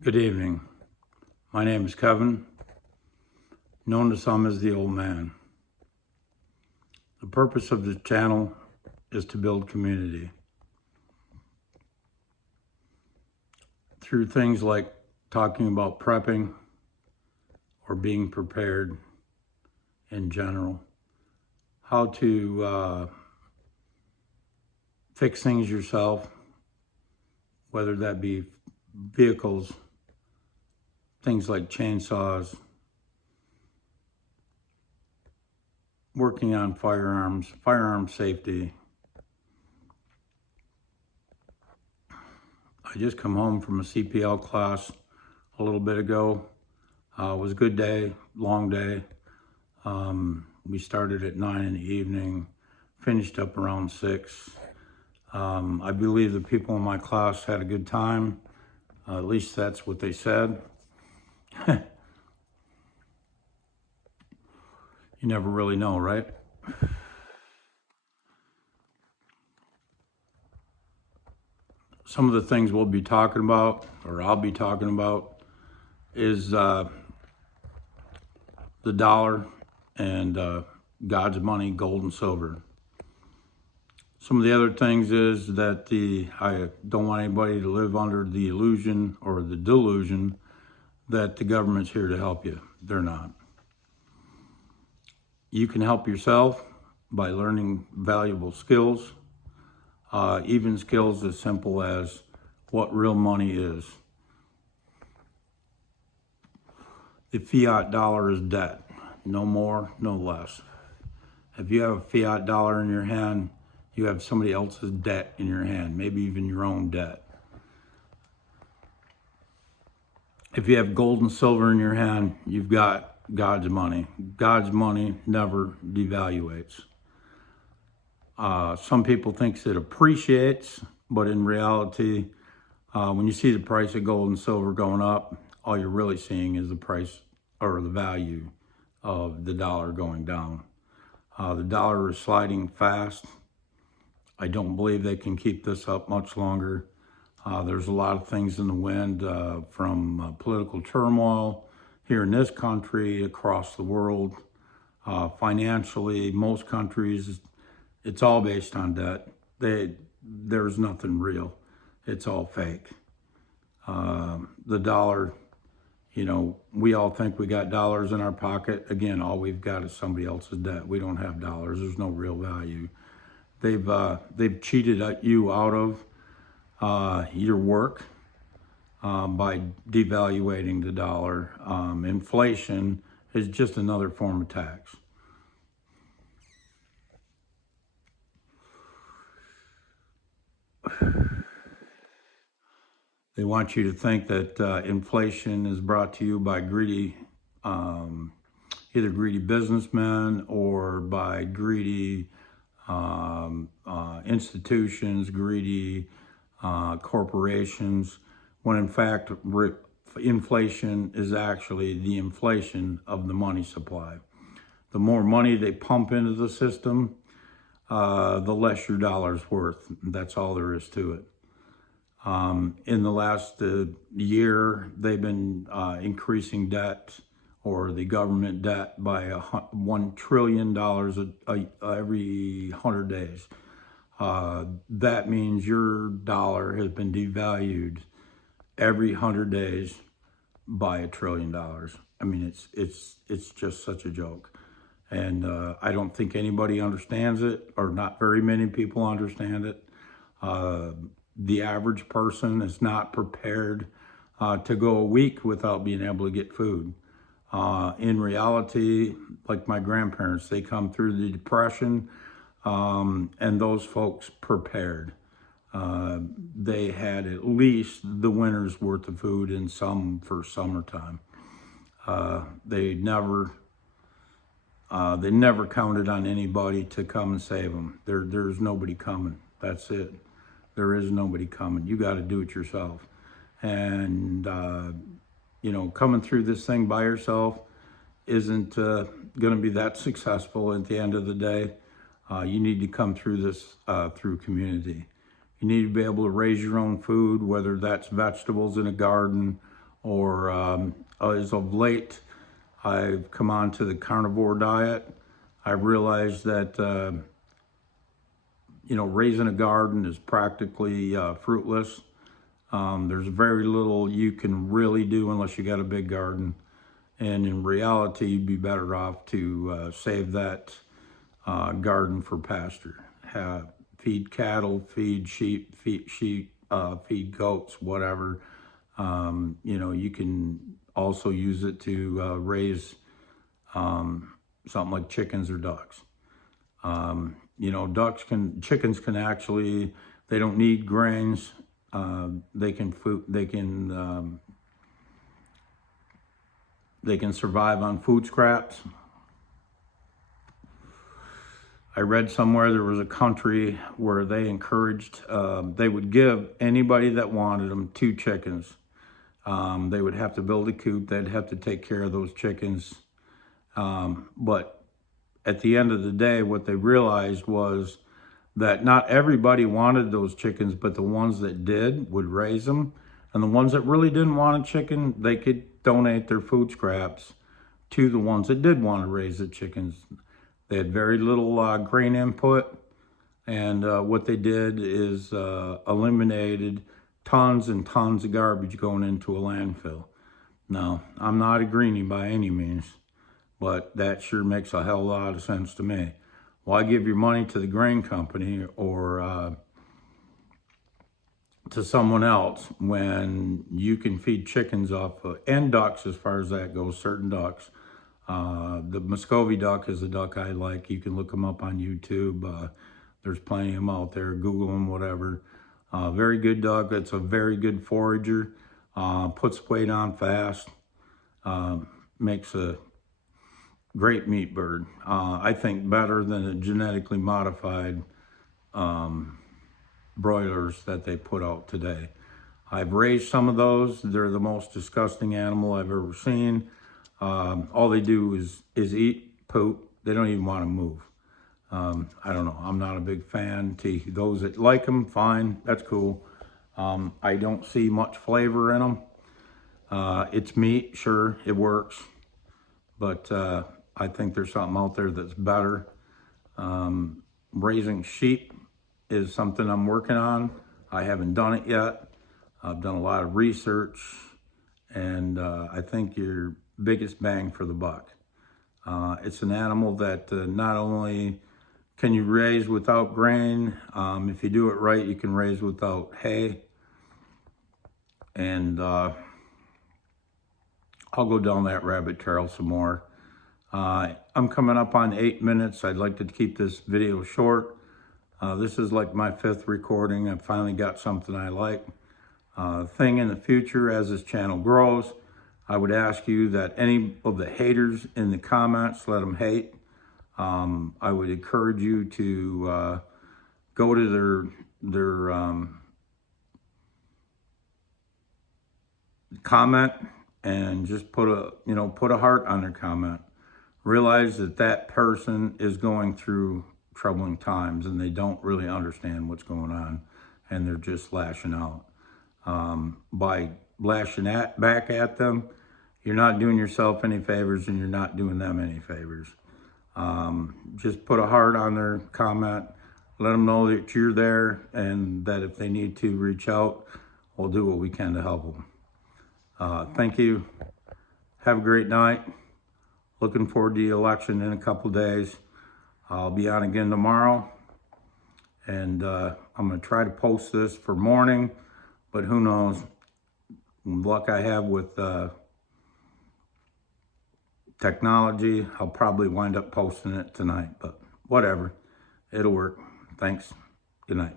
Good evening. My name is Kevin, known to some as the Old Man. The purpose of the channel is to build community through things like talking about prepping or being prepared in general, how to fix things yourself, whether that be vehicles, things like chainsaws, working on firearms safety. I just come home from a CPL class a little bit ago. It was a good day, long day. We started at 9 in the evening, finished up around 6. I believe the people in my class had a good time. At least that's what they said. You never really know, right? Some of the things we'll be talking about, or I'll be talking about, is the dollar and God's money, gold and silver. Some of the other things is that I don't want anybody to live under the illusion or the delusion that the government's here to help you. They're not. You can help yourself by learning valuable skills, even skills as simple as what real money is. The fiat dollar is debt, no more, no less. If you have a fiat dollar in your hand, you have somebody else's debt in your hand, maybe even your own debt. If you have gold and silver in your hand, you've got God's money. God's money never devaluates. Some people think it appreciates, but in reality, when you see the price of gold and silver going up, all you're really seeing is the price or the value of the dollar going down. The dollar is sliding fast. I don't believe they can keep this up much longer. There's a lot of things in the wind from political turmoil here in this country, across the world. Financially, most countries, it's all based on debt. There's nothing real. It's all fake. The dollar, we all think we got dollars in our pocket. Again, all we've got is somebody else's debt. We don't have dollars. There's no real value. They've cheated you out of your work by devaluating the dollar. Inflation is just another form of tax. They want you to think that inflation is brought to you by greedy, either greedy businessmen or by greedy institutions, greedy corporations, when in fact inflation is actually the inflation of the money supply. The more money they pump into the system, the less your dollar's worth. That's all there is to it. In the last year, they've been increasing debt, or the government debt, by $1 trillion every 100 days. That means your dollar has been devalued every 100 days by $1 trillion. I mean, it's just such a joke. And I don't think anybody understands it, or not very many people understand it. The average person is not prepared to go a week without being able to get food. In reality, like my grandparents, they come through the Depression, and those folks prepared. They had at least the winter's worth of food, and some for summertime. They never counted on anybody to come and save them. There's nobody coming. That's it. There is nobody coming. You got to do it yourself. And, coming through this thing by yourself isn't going to be that successful at the end of the day. You need to come through this through community. You need to be able to raise your own food, whether that's vegetables in a garden or as of late, I've come on to the carnivore diet. I realized that, raising a garden is practically fruitless. There's very little you can really do unless you got a big garden. And in reality, you'd be better off to save that garden for pasture. Feed cattle, feed sheep, feed goats, whatever. You can also use it to raise something like chickens or ducks. Chickens can actually, they don't need grains. They can survive on food scraps. I read somewhere there was a country where they encouraged, they would give anybody that wanted them 2 chickens. They would have to build a coop. They'd have to take care of those chickens. But at the end of the day, what they realized was that not everybody wanted those chickens, but the ones that did would raise them. And the ones that really didn't want a chicken, they could donate their food scraps to the ones that did want to raise the chickens. They had very little grain input. And what they did is eliminated tons and tons of garbage going into a landfill. Now, I'm not a greenie by any means, but that sure makes a hell of a lot of sense to me. Why give your money to the grain company or to someone else when you can feed chickens off and ducks, as far as that goes, certain ducks. The Muscovy duck is a duck I like. You can look them up on YouTube. There's plenty of them out there. Google them, whatever. Very good duck. It's a very good forager. Puts weight on fast. Makes a great meat bird. I think better than the genetically modified broilers that they put out today. I've raised some of those. They're the most disgusting animal I've ever seen. All they do is eat, poop. They don't even want to move. I don't know. I'm not a big fan. To those that like them, fine. That's cool. I don't see much flavor in them. It's meat, sure, it works. But I think there's something out there that's better. Raising sheep is something I'm working on. I haven't done it yet. I've done a lot of research, and I think your biggest bang for the buck. It's an animal that not only can you raise without grain, if you do it right, you can raise without hay. And I'll go down that rabbit trail some more. I'm coming up on 8 minutes. I'd like to keep this video short. This is like my 5th recording. I finally got something I like. Thing in the future, as this channel grows, I would ask you that any of the haters in the comments, let them hate. I would encourage you to go to their comment and just put a heart on their comment. Realize that that person is going through troubling times and they don't really understand what's going on, and they're just lashing out. By lashing back at them, you're not doing yourself any favors and you're not doing them any favors. Just put a heart on their comment. Let them know that you're there and that if they need to reach out, we'll do what we can to help them. Thank you. Have a great night. Looking forward to the election in a couple days. I'll be on again tomorrow. And I'm going to try to post this for morning, but who knows? Luck I have with technology, I'll probably wind up posting it tonight, but whatever. It'll work. Thanks. Good night.